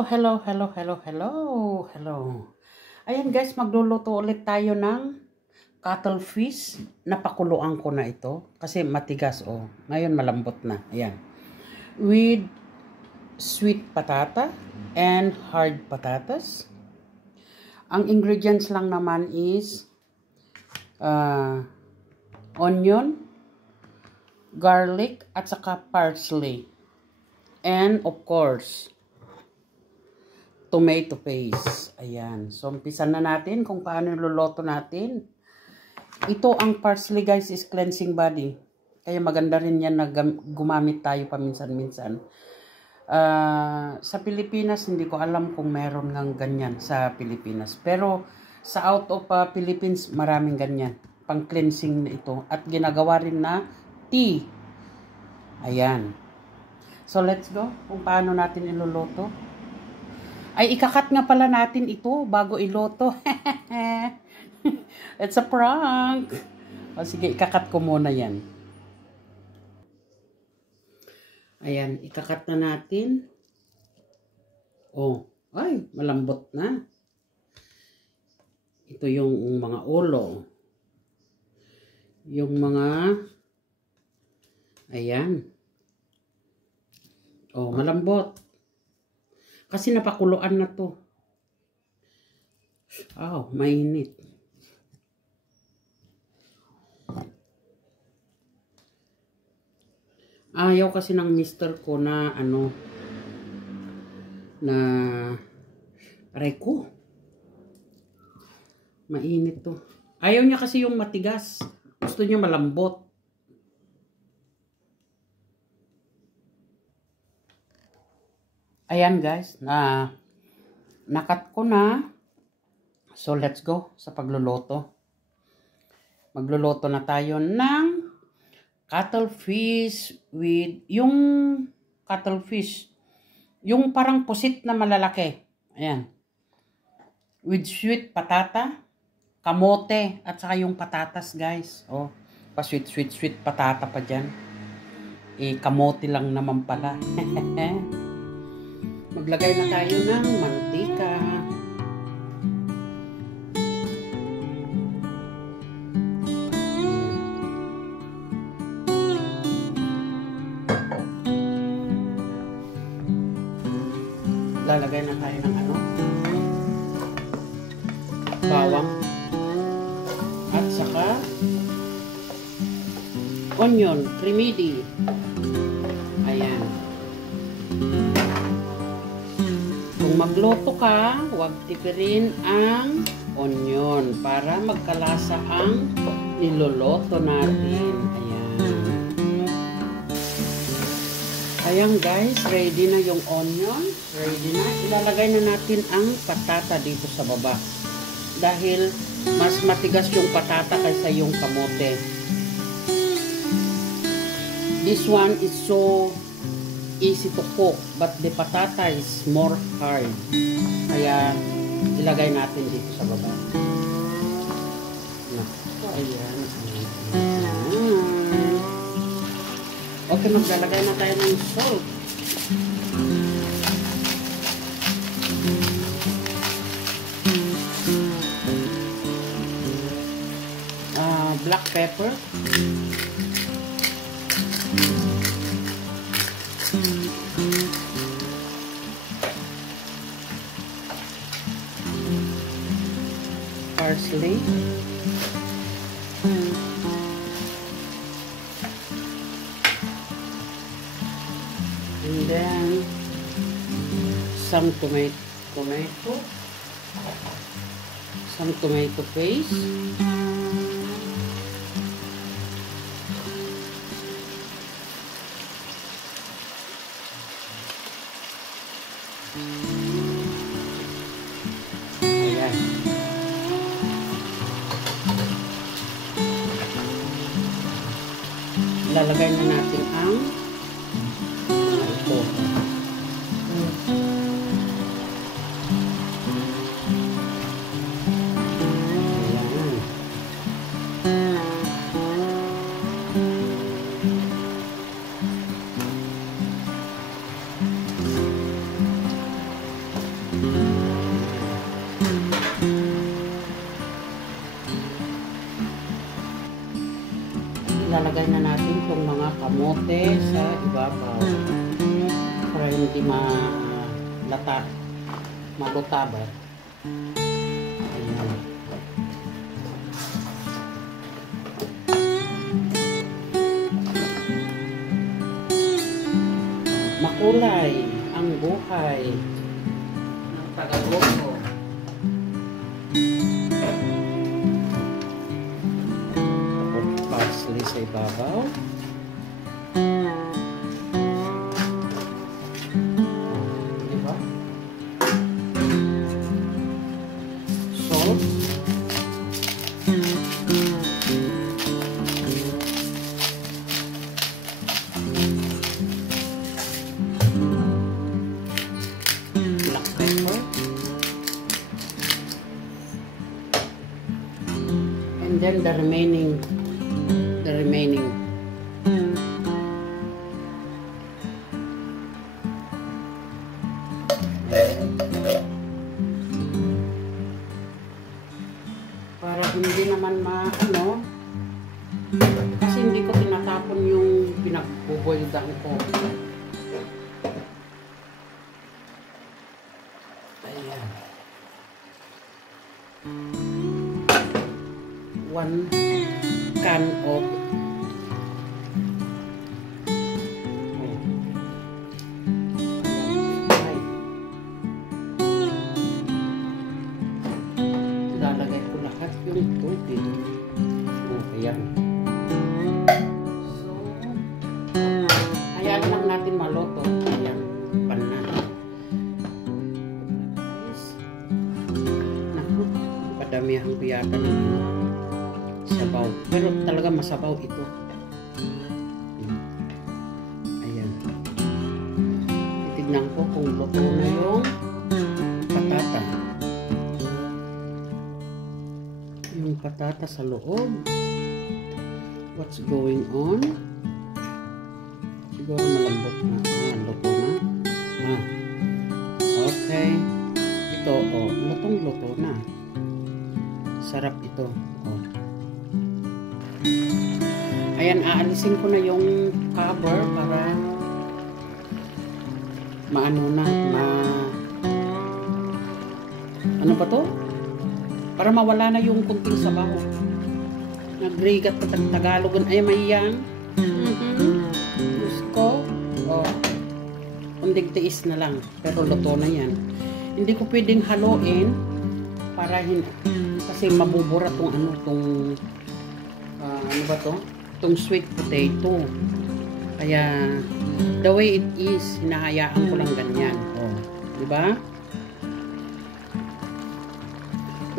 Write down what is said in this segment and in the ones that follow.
Hello, hello, hello, hello, hello, hello. Ayan guys, magluluto ulit tayo ng cuttlefish. Napakuluan ko na ito kasi matigas oh. Ngayon malambot na. Ayan. With sweet patata and hard patatas. Ang ingredients lang naman is onion, garlic at saka parsley. And of course, tomato paste. Ayan. So, umpisan na natin kung paano luluto natin. Ito ang parsley guys is cleansing body. Kaya maganda rin yan na gumamit tayo paminsan-minsan. Sa Pilipinas, hindi ko alam kung meron ng ganyan sa Pilipinas. Pero sa out of Philippines, maraming ganyan. Pang cleansing na ito. At ginagawa rin na tea. Ayan. So, let's go. Kung paano natin iluluto. Ay, ikakat nga pala natin ito bago iloto. It's a prank. O sige, ikakat ko muna yan. Ayan, ikakat na natin. Oh, ay, malambot na. Ito yung mga ulo. Yung mga, ayan. Oh, malambot. Kasi napakuluan na to. Oh, mainit. Ayaw kasi ng mister ko na ano, na aray ko. Mainit to. Ayaw niya kasi yung matigas. Gusto niya malambot. Ayan guys, nakat ko na. So let's go sa pagluluto. Magluluto na tayo ng cuttlefish with yung cuttlefish. Yung parang pusit na malalaki. Ayan. With sweet patata, kamote, at saka yung patatas guys. Oh, pa sweet patata pa dyan. Eh, kamote lang naman pala. Maglagay na tayo ng mantika. Lalagay na tayo ng ano? Bawang. At saka onion, cremidi. Ayan. Kung magluto ka, huwag tipirin ang onion para magkalasa ang niluluto natin. Ayan. Ayan guys, ready na yung onion. Ready na. Ilalagay na natin ang patata dito sa baba. Dahil mas matigas yung patata kaysa yung kamote. This one is so easy to cook, but the patata is more hard. Kaya, ilagay natin dito sa baba. Ayan. Okay, maglalagay na tayo ng salt. Black pepper. Parsley. And then some tomato. Some tomato paste. Ayan. Lalagay na natin ang ito. Lalagay na natin itong mga kamote sa ibabaw para hindi maluta ba. Ayan. Makulay ang buhay ng Tagalog. Parsley sa ibabaw. Diba? Salt. Black pepper. And then the remaining para hindi naman kasi hindi ko tinatapon yung pinagbuboildan ko. Ayan. 1 can of lalagay ko lahat yung tubig. Ayan. So, hayaan lang natin maluto. Ayan, pan na. Naku, padamihan ko yata ng sabaw. Pero talaga masabaw ito. Ayan. Titignan ko kung luto na yung patata. Yung patata sa loob. What's going on? Siguro malambot na. Luto na. Okay. Ito, lutong-luto na. Sarap ito. Ayan, aalisin ko na yung cover para ano ba to? Para mawala na yung kunting sabaw. Nagrigat ko Tagalogan. Ay, mayang. Gusto. Kundig-tiis na lang. Pero luto na yan. Hindi ko pwedeng haluin para kasi mabubura tong ano ba to? Tong sweet potato. Kaya the way it is, hinahayaan ko lang ganyan. Di ba?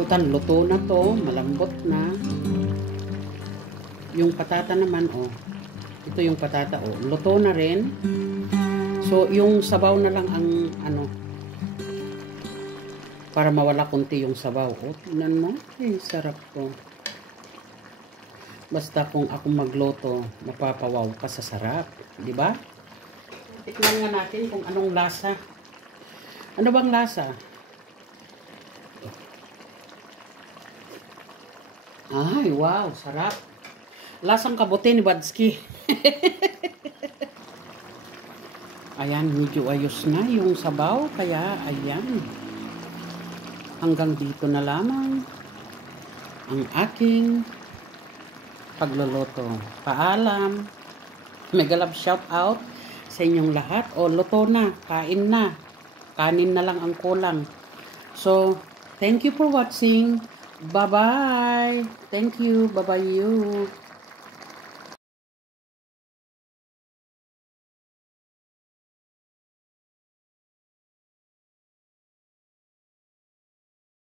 Total, luto na to. Malambot na. Yung patata naman, ito yung patata, luto na rin. So, yung sabaw na lang ang, para mawala konti yung sabaw. Tingnan mo. Sarap to. Basta kung ako magluto, mapapawaw ka sa sarap. Di ba? Tikman nga natin kung anong lasa. Ano bang lasa? Ay, wow, sarap. Lasang kabote ni Badsky. Ayan, medyo ayos na yung sabaw. Kaya, ayan. Hanggang dito na lamang ang aking pagluluto. Paalam. Mega love shout out sa inyong lahat. Luto na. Kain na. Kanin na lang ang kulang. So, thank you for watching. Bye-bye. Thank you. Bye-bye you.